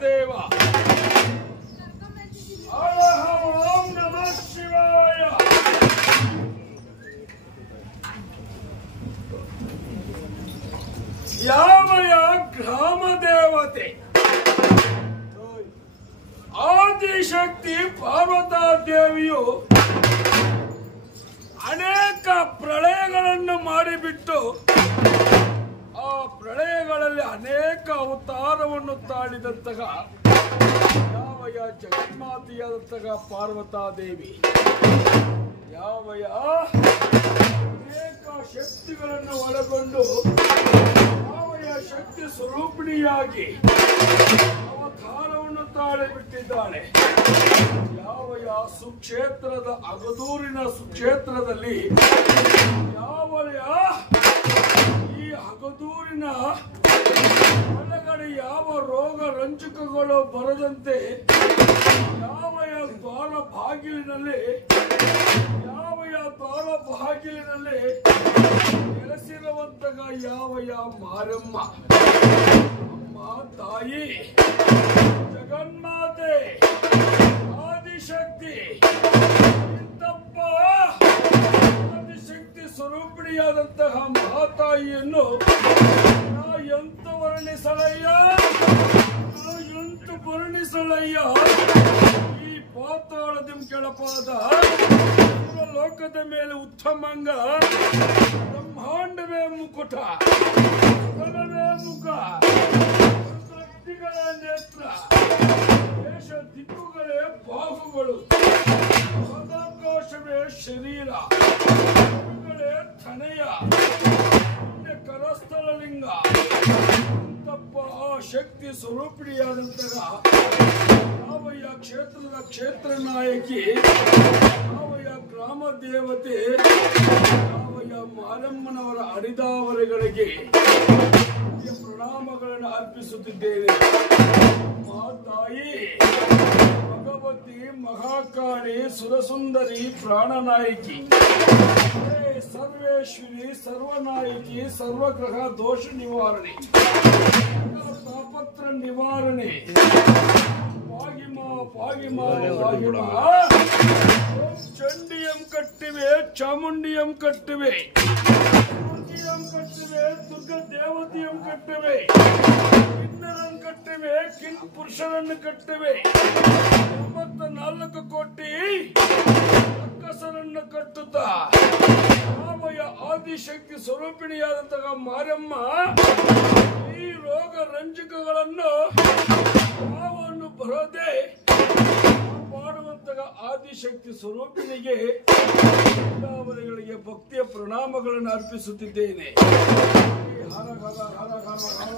ಮಹಾದೇವ. ಓಂ ನಮಃ ಶಿವಾಯ. ಯಾವಯ ಗ್ರಾಮ ದೇವತೆ ಆದಿಶಕ್ತಿ ಪಾರ್ವತಾ ದೇವಿಯು ಅನೇಕ ಪ್ರಳಯಗಳನ್ನು ಮಾಡಿಬಿಟ್ಟು ಆ ಪ್ರಳಯಗಳಲ್ಲಿ ಅನೇಕ ಅವತಾರವನ್ನು ತಾಳಿದಂತಹ ಯಾವಯ ಜಗನ್ಮಾತೆಯಾದಂತಹ ಪಾರ್ವತಾ ದೇವಿ ಯಾವಯ ಅನೇಕ ಶಕ್ತಿಗಳನ್ನು ಒಳಗೊಂಡು ಯಾವಯ ಶಕ್ತಿ ಸ್ವರೂಪಿಣಿಯಾಗಿ ಅವತಾರವನ್ನು ತಾಳಿಬಿಟ್ಟಿದ್ದಾಳೆ. ಯಾವಯ ಸುಕ್ಷೇತ್ರದ ಅಗದೂರಿನ ಸುಕ್ಷೇತ್ರದಲ್ಲಿ ಯಾವಯ ಈ ಅಗದೂರಿನ ಒಳಗಡೆ ಯಾವ ರೋಗ ರಂಜಕಗಳು ಬರದಂತೆ ಯಾವಯ ದ್ವಾರ ಬಾಗಿಲಿನಲ್ಲಿ ನೆಲೆಸಿರುವಂತಹ ಯಾವಯ ಮಾರಮ್ಮ ಅಮ್ಮ ತಾಯಿ ಜಗನ್ಮಾತೆ ಆದಿಶಕ್ತಿ ಇಂತಪ್ಪ ಆದಿಶಕ್ತಿ ಸ್ವರೂಪಿಣಿಯಾದಂತಹ ಮಹಾತಾಯಿಯನ್ನು ನಾ ಎಂತು ವರ್ಣಿಸಲಯ್ಯ, ಈ ಪಾತಾಳದ ಕೆಳಪಾದ ಲೋಕದ ಮೇಲೆ ಉತ್ತಮಂಗ ಬ್ರಹ್ಮಾಂಡವೇ ಮುಕುಟ ಸುಖವೇ ಮುಖ ಸೃಷ್ಟಿಗಳ ನೇತ್ರ ದೇಶ ದಿಕ್ಕುಗಳೇ ಬಾಹುಗಳು ಆಕಾಶವೇ ಶರೀರ ತನಯ ಕರಸ್ಥಳಲಿಂಗ ತಪ್ಪ ಆ ಶಕ್ತಿ ಸ್ವರೂಪಿಣಿಯಾದಂತಹ ಯಾವಯ ಕ್ಷೇತ್ರದ ಕ್ಷೇತ್ರ ನಾಯಕಿ ಯಾವಯ ಗ್ರಾಮ ದೇವತೆ ಯಾವಯ ಮಾರಮ್ಮನವರ ಅಡಿದಾವರೆಗಳಿಗೆ ಪ್ರಣಾಮಗಳನ್ನು ಅರ್ಪಿಸುತ್ತಿದ್ದೇನೆ. ಮಾತಾಯಿ ಭಗವತಿ ಮಹಾಕಾಳಿ ಸುರಸುಂದರಿ ಪ್ರಾಣನಾಯಕಿ ಸರ್ವೇಶ್ವರಿ ಸರ್ವನಾಯಕಿ ಸರ್ವಗ್ರಹ ದೋಷ ನಿವಾರಣೆ ತಾಪತ್ರ ನಿವಾರಣೆ ಚಂಡಿಯಂ ಕಟ್ಟಿವೆ, ಚಾಮುಂಡಿಯಂ ಕಟ್ಟಿವೆ, ಕಟ್ಟಿವೆ, ದುರ್ಗ ದೇವತೆಯಂ ಕಟ್ಟಿವೆ, ಕಿನ್ನರನ್ನು ಕಟ್ಟಿವೆ, ಕಿನ್ ಪುರುಷರನ್ನು ಕಟ್ಟಿವೆ, 94 ಕೋಟಿ ಅಕ್ಕಸರನ್ನು ಕಟ್ಟುತ್ತಾ ರಾಮಯ್ಯ ಆದಿಶಕ್ತಿ ಸ್ವರೂಪಿಣಿಯಾದಂತಹ ಮಾರಮ್ಮ ಈ ರೋಗ ರಂಜಕಗಳನ್ನು ಯಾವನ್ನು ಬರೋದೇ ಮಾಡುವಂತಹ ಆದಿಶಕ್ತಿ ಸ್ವರೂಪಿಣಿಗೆ ಅವರುಗಳಿಗೆ ಭಕ್ತಿಯ ಪ್ರಣಾಮಗಳನ್ನು ಅರ್ಪಿಸುತ್ತಿದ್ದೇನೆ. ಹರ ಹರ ಹರ ಹರ ಹರ